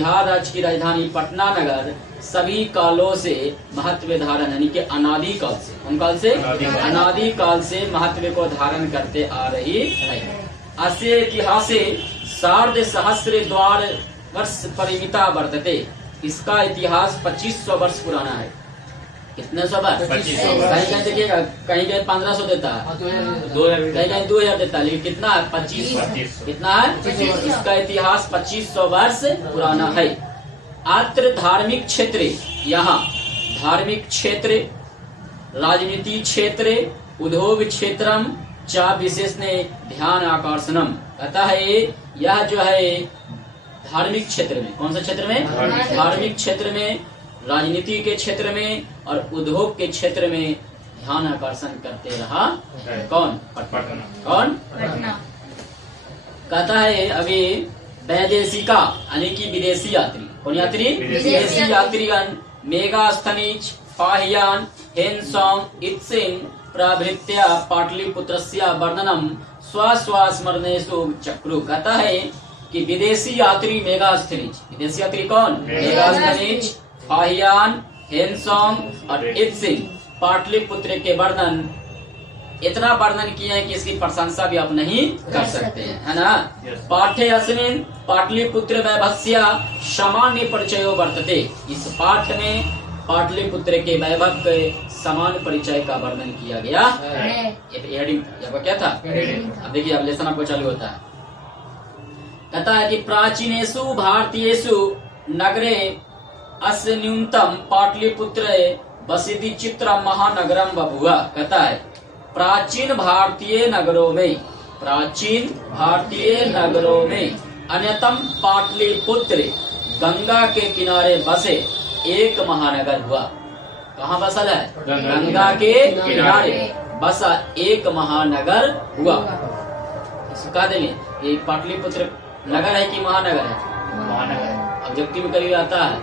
बिहार राज्य की राजधानी पटना नगर सभी कालों से महत्व धारण यानी कि अनादि काल से, उन काल से अनादि काल से महत्व को धारण करते आ रही है। अस्य इतिहासे सार्ध सहस्र द्वार वर्ष परिमिता वर्तते। इसका इतिहास 2500 वर्ष पुराना है। कितने सौ वर्ष? कहीं कहीं देखिएगा, कहीं कहीं 1500 देता है, कहीं कहीं 2000 देता है, लेकिन कितना है? 2500। कितना है? इसका इतिहास 2500 वर्ष पुराना है। अत्र धार्मिक क्षेत्र, यहाँ धार्मिक क्षेत्र, राजनीति क्षेत्र, उद्योग क्षेत्रम चा विशेष ने ध्यान आकर्षणम। कहता है यह जो है धार्मिक क्षेत्र में, कौन सा क्षेत्र में? धार्मिक क्षेत्र में, राजनीति के क्षेत्र में और उद्योग के क्षेत्र में ध्यान आकर्षण करते रहा। कौन? पटना। कौन? पटना। कहता है अभी वैदेशिका यानी कि विदेशी यात्री, कौन यात्री? विदेशी यात्रीगण मेगास्थनीज फाहियान हेनसोंग इत्सिंग प्रभृत्या पाटलिपुत्रस्य वर्णनम स्वस्मरणेषु चक्रु। कहता है कि विदेशी यात्री मेगास्थनीज, विदेशी यात्री कौन? मेगास्थनीज, फाहियान, हेनसोंग और इत्सिंग पाटलिपुत्र के वर्णन, इतना वर्णन किए हैं कि इसकी प्रशंसा भी आप नहीं कर सकते हैं, है ना। पाठे अस्मिन् पाटलिपुत्र वैभवस्य सामान्य परिचयो वर्तते। इस पाठ में पाटलिपुत्र के वैभव के समान परिचय का वर्णन किया गया है। ये हेडिंग क्या था? अब देखिए, अब लेसन आपको चालू होता है। कहता है कि प्राचीनेषु भारतीयेषु नगरे अस्य न्यूनतम पाटलिपुत्र वसति चित्र महानगरम बभुआ। कहता है प्राचीन भारतीय नगरों में, प्राचीन भारतीय नगरों में अन्यतम पाटलिपुत्र गंगा के किनारे बसे एक महानगर हुआ। कहाँ बसल है? गंगा के किनारे बसा एक महानगर हुआ। इसको कहा देंगे ये पाटलिपुत्र नगर है कि महानगर है? महानगर। ऑब्जेक्टिव में कभी आता है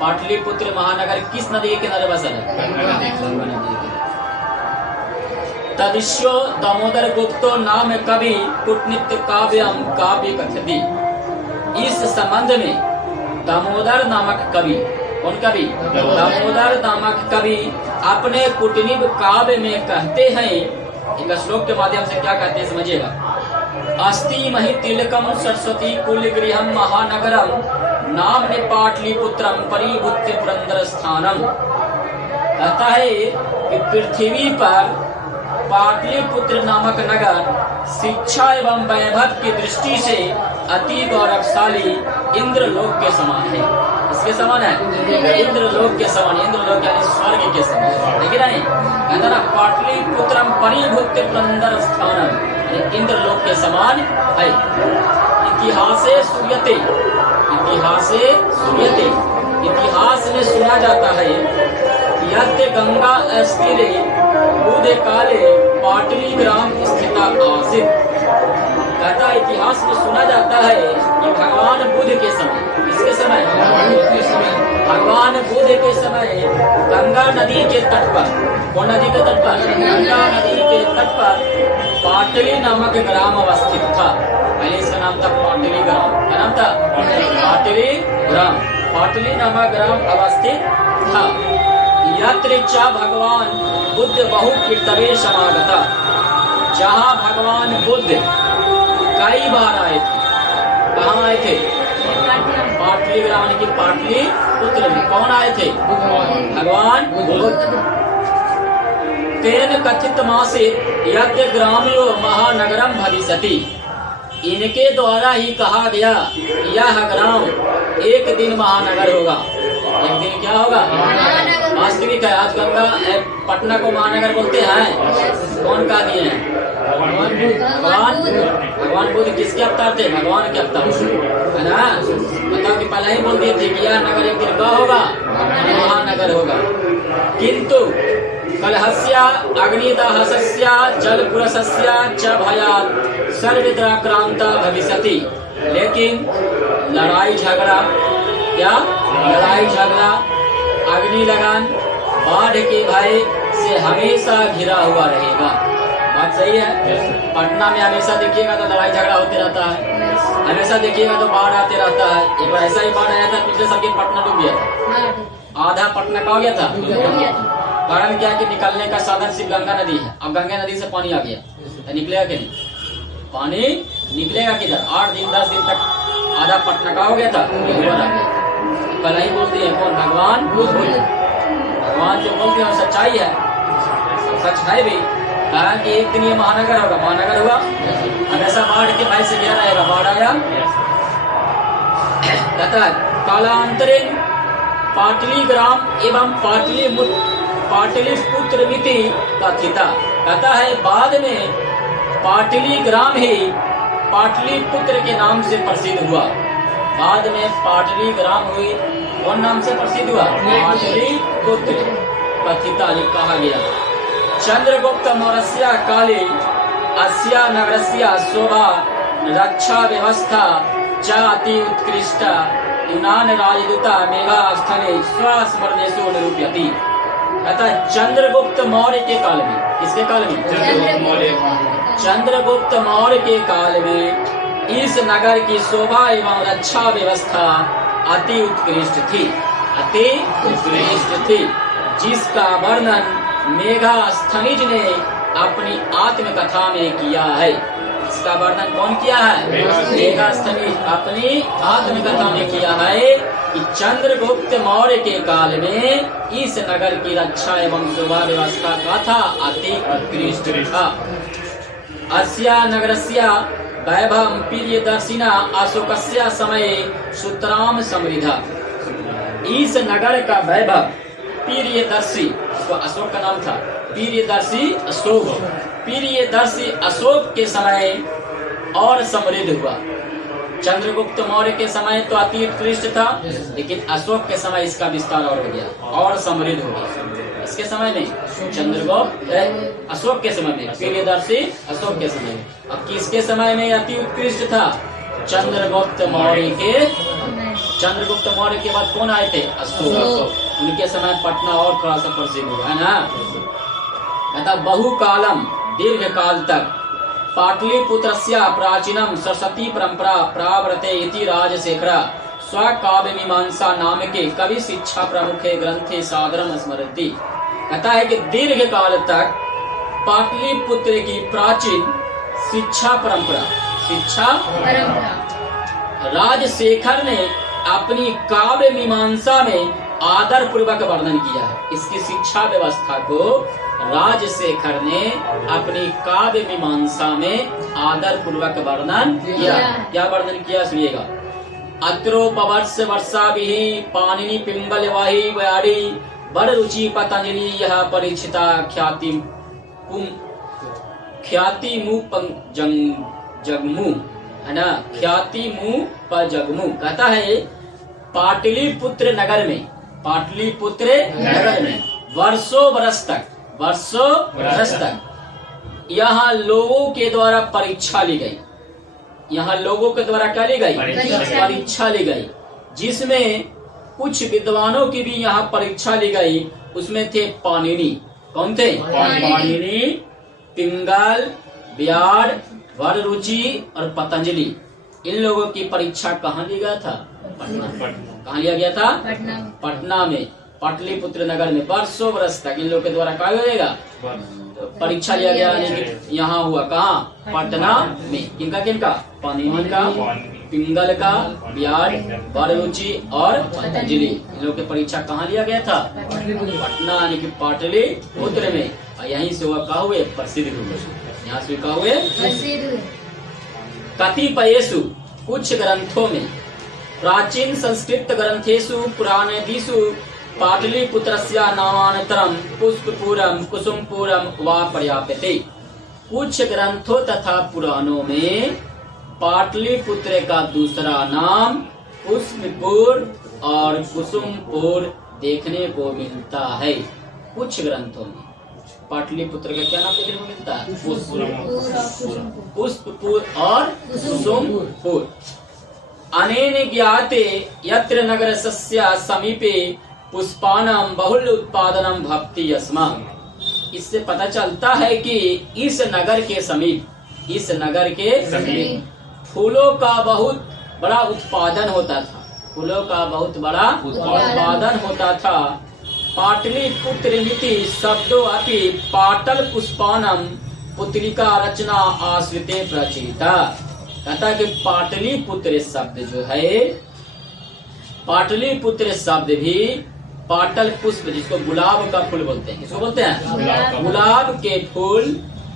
पाटलिपुत्र महानगर किस नदी के किनारे बसा है? गंगा नदी। तदिश्यो दामोदर गुप्तो नाम कवि कूटनीति काव्यम काव्य कथति। इस संबंध में दामोदर नामक कवि, कौन कवि? दामोदर नामक कवि अपने कूटनीति काव्य में कहते हैं, एक श्लोक के माध्यम से क्या कहते हैं समझिएगा। अस्ति महि तिलकम सरस्वती कुल गृहम महानगरम नाम्ने पाटलिपुत्रम परिभूत्य पुरंदर स्थानम। कहता है कि पृथ्वी पर पाटलिपुत्र नामक नगर शिक्षा एवं वैभव की दृष्टि से अति गौरवशाली इंद्रलोक के समान है। इसके समान है? इंद्रलोक के समान, इंद्रलोक यानी स्वर्ग के समान, देखिए नहीं? कहता ना पाटलिपुत्रम परिभूत्य पुरंदर स्थानम, इंद्रलोक के समान है। इतिहासे सूयते, इतिहासे सूयते, इतिहास में सुना जाता है यद्य गंगा अस्थिरे बुध काले पाटली ग्राम स्थित आसित। कहता इतिहास में सुना जाता है कि भगवान बुध के समय, किसके समय? भगवान बुध के समय गंगा नदी के तट पर, कौन नदी के तट पर? गंगा नदी के तट पर पाटली नामक ग्राम अवस्थित था। पहले इसका नाम था पाटली ग्राम। क्या नाम था? पाटली ग्राम। पाटली नामक ग्राम अवस्थित था। यत्र च भगवान बुद्ध बहु कीर्तवे समागता। जहाँ भगवान बुद्ध कई बार आए थे। कहाँ आए थे? पाटली ग्राम की पाटली पुत्र में कौन आए थे? भगवान बुद्ध। तेन कथित मासे यज्ञ ग्राम्यो महानगरम भविष्यति। इनके द्वारा ही कहा गया यह ग्राम एक दिन महानगर होगा। एक दिन क्या होगा? वास्तविक है। आज गंगा पटना को महानगर बोलते हैं। कौन कहा दिए हैं? भगवान बुद्ध किसके अवतार थे? भगवान के अवतार, है ना। बताओ कि पहले ही बोल दिए थे कि यह नगर एक दिन क्या होगा? महानगर होगा। किंतु कलहस्य अग्निदाहस्य जलपुरस्य च भयात् सर्वत्राक्रांता भविष्यति। लेकिन लड़ाई झगड़ा, क्या लड़ाई झगड़ा, अग्नि लगन, बाढ़ के भय से हमेशा घिरा हुआ रहेगा। बात सही है। पटना में हमेशा देखिएगा तो लड़ाई झगड़ा होते रहता है। हमेशा देखिएगा तो बाढ़ आते रहता है। एक बार ऐसा ही बाढ़ आया था पिछले साल, के पटना डूब गया था, आधा पटना का हो गया था। कारण क्या कि निकलने का साधन सिर्फ गंगा नदी है। अब गंगा नदी से पानी आ गया तो निकलेगा कि नहीं? पानी निकलेगा किधर? 8 दिन 10 दिन तक आधा पटना का हो गया था, कल ही बोल दिए कौन? भगवान। भगवान जो बोलते हैं सच्चाई है, सच है भी। कहा कि एक दिन ये महानगर होगा, महानगर होगा, हमेशा बाढ़ के भय से घिरा रहेगा। बाढ़ आया कहता है कालांतरिन पाटली ग्राम एवं पाटलिपुत्र मिति कथिता। कहता है बाद में पाटली ग्राम ही पाटलिपुत्र के नाम से प्रसिद्ध हुआ। बाद में पाटली ग्राम हुई, कौन नाम से प्रसिद्ध हुआ? पाटलिपुत्र कथिता ये कहा गया। चंद्रगुप्त मौर्य काले अस्या नगरस्य शोभा रक्षा व्यवस्था च अति उत्कृष्टा यूनान राजदूता मेघास्थने स्वस्मरणेषु निरूपयति। कहता चंद्रगुप्त मौर्य के काल में, किसके काल में? चंद्रगुप्त मौर्य के काल में इस नगर की शोभा एवं रक्षा व्यवस्था अति उत्कृष्ट थी, अति उत्कृष्ट थी, जिसका वर्णन मेघास्थनिज ने अपनी आत्मकथा में किया है। इसका वर्णन कौन किया है? मेघास्थनिज अपनी आत्मकथा में किया है कि चंद्रगुप्त मौर्य के काल में इस नगर की रक्षा एवं शोभा व्यवस्था का था अति उत्कृष्ट था। अस्या नगरस्य वैभव प्रियदर्शिना अशोकस्य समय सूत्राम समृद्धा। इस नगर का वैभव प्रियदर्शी, तो अशोक का नाम था, प्रियदर्शी अशोक, प्रियदर्शी अशोक के समय और समृद्ध हुआ। चंद्रगुप्त मौर्य के समय तो अति उत्कृष्ट था, लेकिन अशोक के समय इसका विस्तार और हो गया और समृद्ध हो गया। इसके समय में चंद्रगुप्त, अशोक के समय में, प्रियदर्शी अशोक के समय में। अब किसके समय में अति उत्कृष्ट था? चंद्रगुप्त मौर्य के। चंद्रगुप्त मौर्य के बाद कौन आए थे? अशोक। उनके समय पटना और थोड़ा सा प्रसिद्ध हुआ है ना। कहता बहुकालम, दीर्घ काल तक पाटलिपुत्रस्य प्राचीनम सरस्वती परंपरा प्रावर्ते इति राजशेखर स्वकाव्य मीमांसा नाम के कवि शिक्षा प्रमुखे ग्रंथे सादरम स्मरति। कहता है कि दीर्घ काल तक पाटलिपुत्र की प्राचीन शिक्षा परंपरा, शिक्षा राजशेखर ने अपनी काव्य मीमांसा में आदर पूर्वक वर्णन किया है। इसकी शिक्षा व्यवस्था को राजशेखर ने अपनी काव्य मीमांसा में आदर पूर्वक वर्णन किया। क्या वर्णन किया सुनिएगा। अत्रोपवर्ष वर्षाभिः पाणिनि पिंगल वाही व्यारी बड़ रुचि पतंजलि यह परीक्षिता ख्याति मुँह जगमु, है ना, ख्याति मुँह पर जगमु। कहता है पाटलिपुत्र नगर में, पाटलिपुत्र नगर में वर्षों बरस तक यहाँ लोगों के द्वारा परीक्षा ली गई। यहाँ लोगों के द्वारा क्या ली गई? परीक्षा ली गई, जिसमें कुछ विद्वानों की भी यहाँ परीक्षा ली गई। उसमें थे पाणिनि। कौन थे? पाणिनि, पिंगल, व्याड़, वररुचि और पतंजलि। इन लोगों की परीक्षा कहाँ ली गया था? कहाँ लिया गया था? पटना में, पाटलिपुत्र नगर में वर्षों बरस तक इन लोगों के द्वारा क्या होगा? परीक्षा लिया गया। यहाँ हुआ कहाँ? पटना में। किनका किनका? पाणिनि का, पिंगल का, व्याड़, वररुचि और पतंजलि। इन लोगों की परीक्षा कहाँ लिया गया था? पटना यानी कि पाटलिपुत्र में। और यहीं से वह कहा हुए प्रसिद्ध हुए, यहाँ से कहा हुए प्रसिद्ध। कतिपयेषु, कुछ ग्रंथों में, प्राचीन संस्कृत ग्रंथेषु पुराणेषु पाटलिपुत्रस्य नामान्तरं पुष्पपुरम कुसुमपुरम वा पर्याप्यते। कुछ ग्रंथों तथा पुराणों में पाटलिपुत्र का दूसरा नाम पुष्पपुर और कुसुमपुर देखने को मिलता है। कुछ ग्रंथों में पाटलिपुत्र का क्या नाम देखने को मिलता है? पुष्पपुर और कुसुमपुर। अनेन ज्ञाते यत्र नगरस्य समीपे पुष्पानां बहुल उत्पादनम भवति यस्मा। इससे पता चलता है कि इस नगर के समीप फूलों का बहुत बड़ा उत्पादन होता था। फूलों का बहुत बड़ा उत्पादन होता था। पाटलिपुत्र मिति शब्दों अपि पाटल पुष्पानम पुत्रिका रचना आश्रिते प्रचलिता। कहता कि पाटलिपुत्र शब्द जो है, पाटलिपुत्र शब्द भी पाटल पुष्प, जिसको गुलाब का फूल बोलते हैं, किसको बोलते हैं? गुलाब के फूल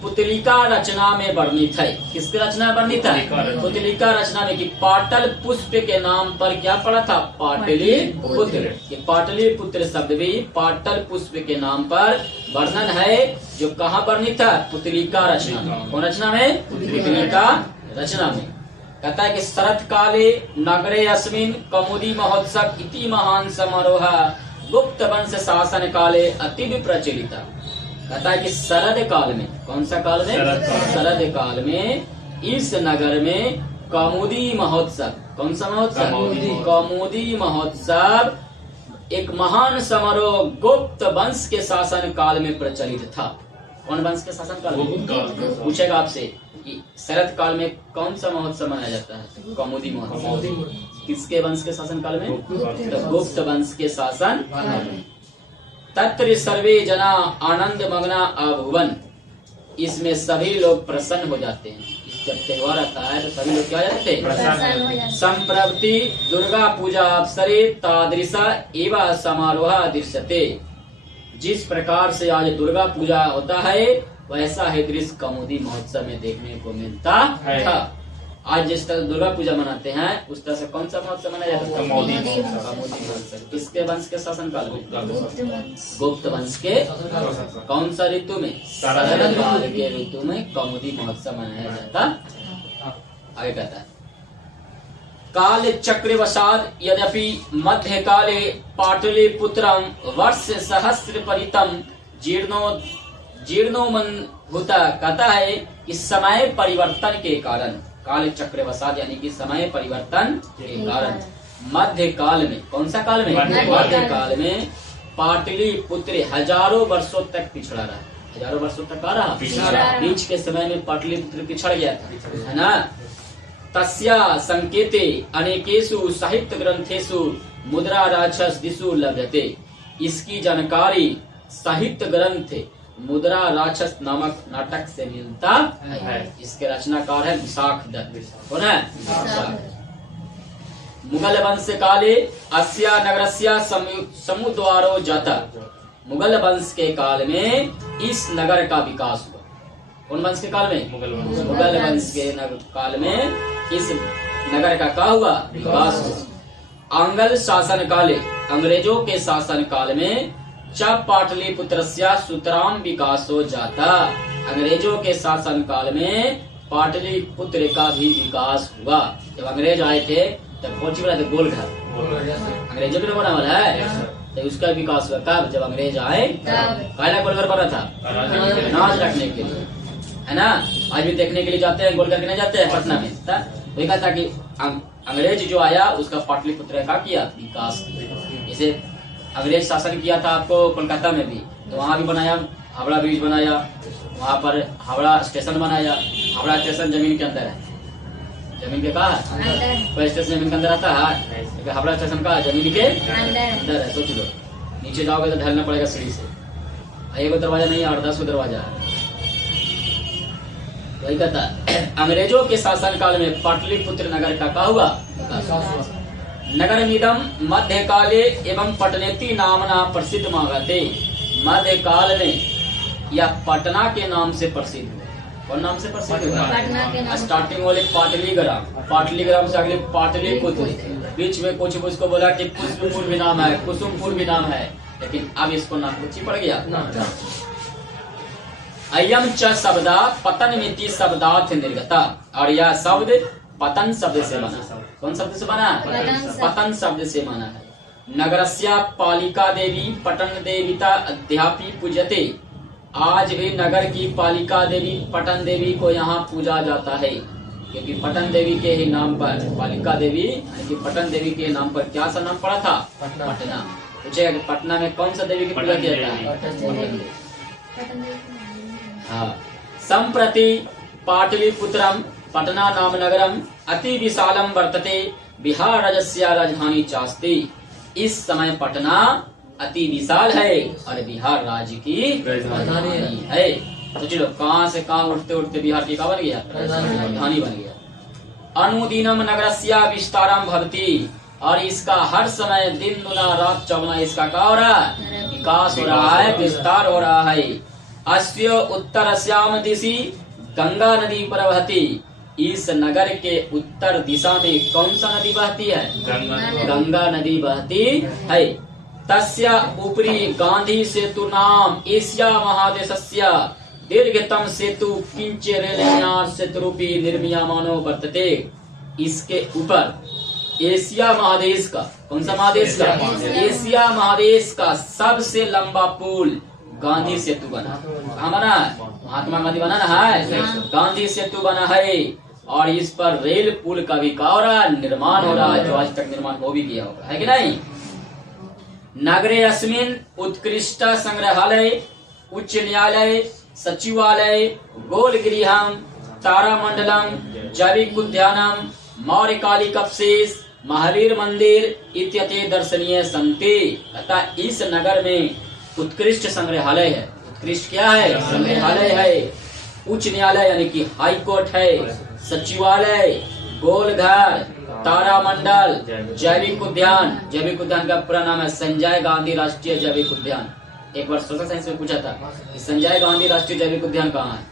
पुतलिका रचना में वर्णित है। किसकी रचना में वर्णित है? पुतलिका रचना में। कि पाटल पुष्प के नाम पर क्या पड़ा था? पाटलिपुत्र। कि पाटलिपुत्र शब्द भी पाटल पुष्प के नाम पर वर्णन है, जो कहाँ वर्णित है? पुतलिका रचना में। कौन रचना में? पुतलिका रचना में। कहता है कि शरत काले नगरे अस्मिन कौमुदी महोत्सव इति महान समारोह गुप्त वंश शासन काले अति प्रचलिता। कहता है कि शरद काल में, कौन सा काल में? शरद काल में इस नगर में कौमुदी महोत्सव, कौन सा महोत्सव? कौमुदी महोत्सव एक महान समारोह गुप्त वंश के शासन काल में प्रचलित था। कौन वंश के शासन काल में? पूछेगा आपसे कि शरद काल में कौन सा महोत्सव मनाया जाता है? कौमुदी महोत्सव। किसके वंश के शासन काल में? तो गुप्त वंश के शासन काल में। तत्र सर्वे जना आनंद मग्ना अभुवन। इसमें सभी लोग प्रसन्न हो जाते हैं। जब त्योहार आता है तो सभी लोग क्या हो जाते हैं? संप्रवृत्ति दुर्गा पूजा अवसरे तादृशा एवं समारोह दृश्यते। जिस प्रकार से आज दुर्गा पूजा होता है, वैसा है दृश्य कौमुदी महोत्सव में देखने को मिलता था। आज जिस तरह दुर्गा पूजा मनाते हैं, उस तरह से कौन सा महोत्सव मनाया जाता है? कौमुदी महोत्सव। किसके वंश के शासन काल में? गुप्त वंश के। कौन सा ऋतु में? शरद काल के ऋतु में कौमुदी महोत्सव मनाया जाता। आगे कहता है काल चक्रवशाद यद्यपि मध्य काले पाटलिपुत्रम वर्ष सहस्र परितम जीर्णो मन होता। कहता है कि समय परिवर्तन के कारण, काल चक्रवशाद यानी कि समय परिवर्तन के कारण मध्य काल में, कौन सा काल में? मध्य काल में पाटलिपुत्र हजारों वर्षों तक पिछड़ा रहा। हजारों वर्षों तक आ रहा। बीच के समय में पाटलिपुत्र पिछड़ गया था, है ना। तस्या संकेते अनेकेषु साहित्य ग्रंथेषु मुद्रा राक्षस दिशु लभ्यते। इसकी जानकारी साहित्य ग्रंथ मुद्रा राक्षस नामक नाटक से मिलता है। इसके रचनाकार है विशाख दत्त। कौन है? मुगल वंश काले अस्या नगरस्या समुद्वारो जाता। मुगल वंश के काल में इस नगर का विकास हुआ। कौन वंश के काल में? मुगल वंश के काल में इस नगर का क्या हुआ? विकास हुआ। आंग्ल शासन काले, अंग्रेजों के शासन काल में जब पाटलिपुत्रस्या सुतराम विकास हो जाता। अंग्रेजों के शासन काल में पाटलिपुत्र का भी विकास हुआ। जब अंग्रेज आए थे तब कौन सी बना थे? गोलघर। अंग्रेजों के बना वाला है, तो उसका विकास हुआ कब? जब अंग्रेज आए। काला गोलघर बना था नाच रखने के लिए, है ना। आज भी देखने के लिए जाते हैं, गोलघर के नहीं जाते हैं पटना में। वही कहा था कि अंग्रेज जो आया उसका पाटलिपुत्र का किया विकास। जैसे अंग्रेज शासन किया था आपको कोलकाता में भी, तो वहाँ भी बनाया, हावड़ा ब्रिज बनाया, वहाँ पर हावड़ा स्टेशन बनाया। हावड़ा स्टेशन जमीन के अंदर है। जमीन के कहा है? कोई स्टेशन जमीन के अंदर आता है? हावड़ा स्टेशन का जमीन के अंदर है। सोच लो, नीचे जाओगे तो ढलना पड़ेगा सीढ़ी से। एक दरवाजा नहीं, 8-10 दरवाजा है। वही कहता अंग्रेजों के शासन काल में पाटलिपुत्र नगर का क्या हुआ? नगर मिदम मध्य काले एवं पटनेति नामना प्रसिद्ध मागते। मध्य काल में यह पटना के नाम से प्रसिद्ध हुआ। कौन नाम से प्रसिद्ध हुआ? स्टार्टिंग वाले पाटलीग्राम, पाटलीग्राम से अगले पाटलिपुत्र, बीच में कुछ उसको बोला कि पुष्पपुर भी नाम है, कुसुमपुर भी नाम है, लेकिन अब इसको नाम कुछ ही पड़ गया। अयम च शब्दा पतन मिति शब्दार्थ निर्गता। और यह शब्द पतन शब्द से बना। कौन शब्द से बना? पतन शब्द से बना है। नगरस्या पालिका देवी पटन देविता अध्यापी पूजते। आज भी नगर की पालिका देवी पटन देवी को यहाँ पूजा जाता है, क्योंकि पटन देवी के ही नाम पर, पालिका देवी यानी कि पटन देवी के नाम पर क्या सा नाम पड़ा था? पटना। पूछेगा कि पटना में कौन सा देवी की पूजा किया जाता है? हाँ। संप्रति पाटलिपुत्रम पटना नाम नगरम अति विशालम वर्तते बिहार राज्य राजधानी चास्ति। इस समय पटना अति विशाल है और बिहार राज्य की राजधानी है। तो चलो कहाँ से कहाँ उठते उठते बिहार की क्या बन गया, राजधानी बन गया। अनुदिनम नगरस्या विस्तारम भवति, और इसका हर समय दिन दुना रात चौगुना इसका क्या हो रहा है, विकास हो रहा है, विस्तार हो रहा है। अस्य उत्तरस्याम दिशि गंगा नदी प्रवहति, इस नगर के उत्तर दिशा में कौन सा नदी बहती है, गंगा नदी बहती है। तस्य ऊपरी गांधी सेतु नाम एशिया महादेशस्य दीर्घतम सेतु किंच रेलयान सेतुरूपी निर्मीयमानो वर्तते। इसके ऊपर एशिया महादेश का, कौन सा महादेश का, एशिया महादेश का सबसे लंबा पुल गांधी सेतु बना। कहाँ बना है, महात्मा गांधी बना ना है, गांधी सेतु बना है। और इस पर रेल पुल का भी क्या हो रहा है, निर्माण हो रहा है, जो आज तक निर्माण हो भी गया होगा, है कि नहीं। नगरे अस्मिन उत्कृष्ट संग्रहालय, उच्च न्यायालय, सचिवालय, गोल गृहम, तारामंडलम, जैविक उद्यानम, मौर्यकालिक अवशेष, महावीर मंदिर इत्यादि दर्शनीय संति। अतः इस नगर में उत्कृष्ट संग्रहालय है। उत्कृष्ट क्या है, संग्रहालय है। उच्च न्यायालय यानी कि हाई कोर्ट है, सचिवालय, गोलघर, तारामंडल, जैविक उद्यान। जैविक उद्यान का पूरा नाम है संजय गांधी राष्ट्रीय जैविक उद्यान। एक बार सोशल साइंस में पूछा था कि संजय गांधी राष्ट्रीय जैविक उद्यान कहाँ है,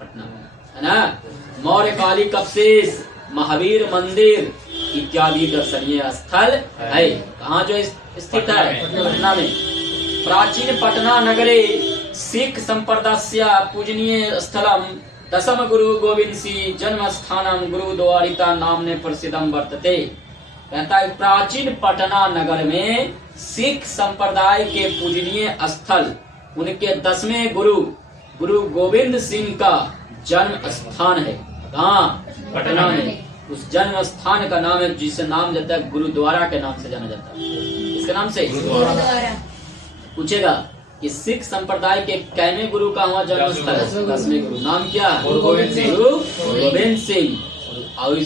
पटना में, है ना। मौर्यकालिक अवशेष, महावीर मंदिर इत्यादि दर्शनीय स्थल है। कहाँ जो स्थित है, पटना में। प्राचीन पटना नगरे सिख संप्रदाय पूजनीय स्थलम दशम गुरु गोविंद सिंह जन्म स्थानम गुरुद्वारिता नामने प्रसिद्धम वर्तते। कहता है प्राचीन पटना नगर में सिख संप्रदाय के पूजनीय स्थल, उनके 10वें गुरु गोविंद सिंह का जन्म स्थान है। कहाँ, पटना में। उस जन्म स्थान का नाम है, जिसे नाम जाता है गुरुद्वारा के नाम से जाना जाता है। इसके नाम से पूछेगा कि सिख संप्रदाय के कैमे गुरु का हुआ जन्म स्थल है, 10वें गुरु। नाम क्या, गुरु गोविंद सिंह। और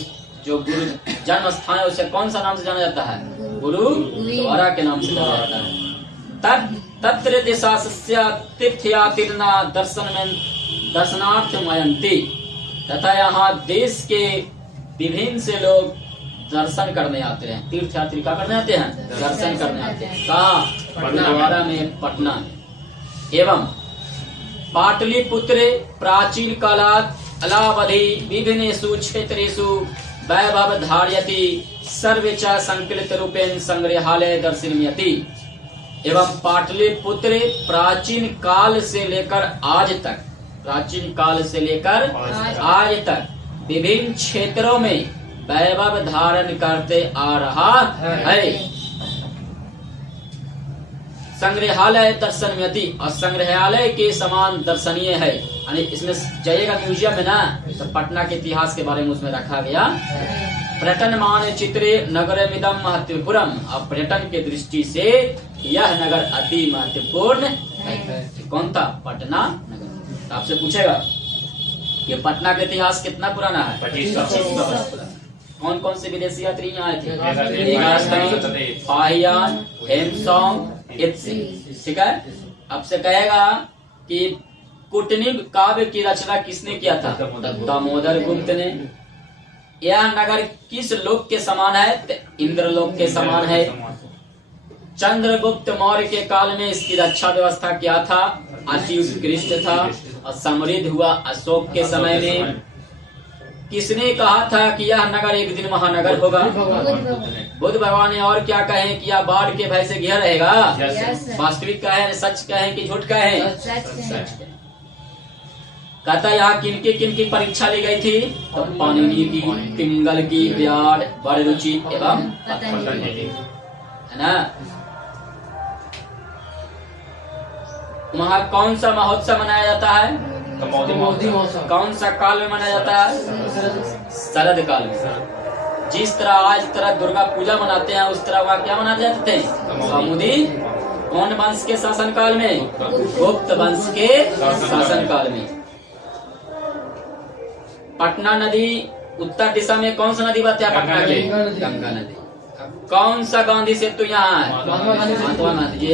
जो गुरु जन्म स्थान है उसे कौन सा नाम से जाना जाता है, गुरुद्वारा के नाम से जाना जाता है। तत्र देशास्य तीर्थयात्रिणा दर्शनार्थ मयन्ति, तथा यहाँ देश के विभिन्न से लोग दर्शन करने आते हैं। तीर्थयात्री क्या करने आते हैं, दर्शन करने आते हैं। कहाँ, पटना में, पटना में। एवं पाटलिपुत्रे प्राचीन कालात् अलावधि विभिन्नेषु क्षेत्रेषु वैभव धारयति सर्वे च संकलित रूपेण संग्रहालय दर्शनीयति। एवं पाटलिपुत्र प्राचीन काल से लेकर आज तक, प्राचीन काल से लेकर आज तक विभिन्न क्षेत्रों में वैभव धारण करते आ रहा है। संग्रहालय दर्शनीयति, और संग्रहालय के समान दर्शनीय है। यानी इसमें जाइएगा म्यूजियम में ना, तो पटना के इतिहास के बारे में उसमें रखा गया। पर्यटन मानचित्रे नगरमिदं महत्वपूर्णम, और पर्यटन के दृष्टि से यह नगर अति महत्वपूर्ण है। कौन था, पटना नगर। तो आपसे पूछेगा ये पटना का इतिहास कितना पुराना है, 2500 वर्ष पुराना। कौन कौन से विदेशी यात्री यहाँ आए थे, फाहियान, हेमसोंग, ठीक है। आपसे कहेगा कि कुटनीब काव्य की रचना किसने किया था, दामोदर गुप्त ने। यह नगर किस लोक के समान है, इंद्रलोक के समान है। चंद्रगुप्त मौर्य के काल में इसकी रक्षा व्यवस्था क्या था, अति उत्कृष्ट था। और समृद्ध हुआ अशोक के समय में। किसने कहा था कि यह नगर एक दिन महानगर होगा, बुद्ध भगवान ने। और क्या कहें कि यह बाढ़ के भय से घिरा रहेगा, वास्तविक कहें, सच कहें कि झूठ कहें, सच। कहता यहाँ किनकी परीक्षा ली गई थी, तो पाणिनि की, पिंगल की, व्याड़, बड़रुचि एवं पतंजलि, है ना। वहाँ कौन सा महोत्सव मनाया जाता है, कौन सा काल में मनाया जाता है, शरद काल में। जिस तरह आज तरह दुर्गा पूजा मनाते हैं, उस तरह वहाँ क्या मनाते जाते थे, कौमुदी। कौन वंश के शासन काल में, गुप्त वंश के शासन काल में। पटना नदी उत्तर दिशा में कौन सा नदी बहता है पटना की? गंगा नदी। गंगा नदी। कौन सा गांधी सेतु यहाँ है? महात्मा गांधी सेतु। महात्मा गांधी। ये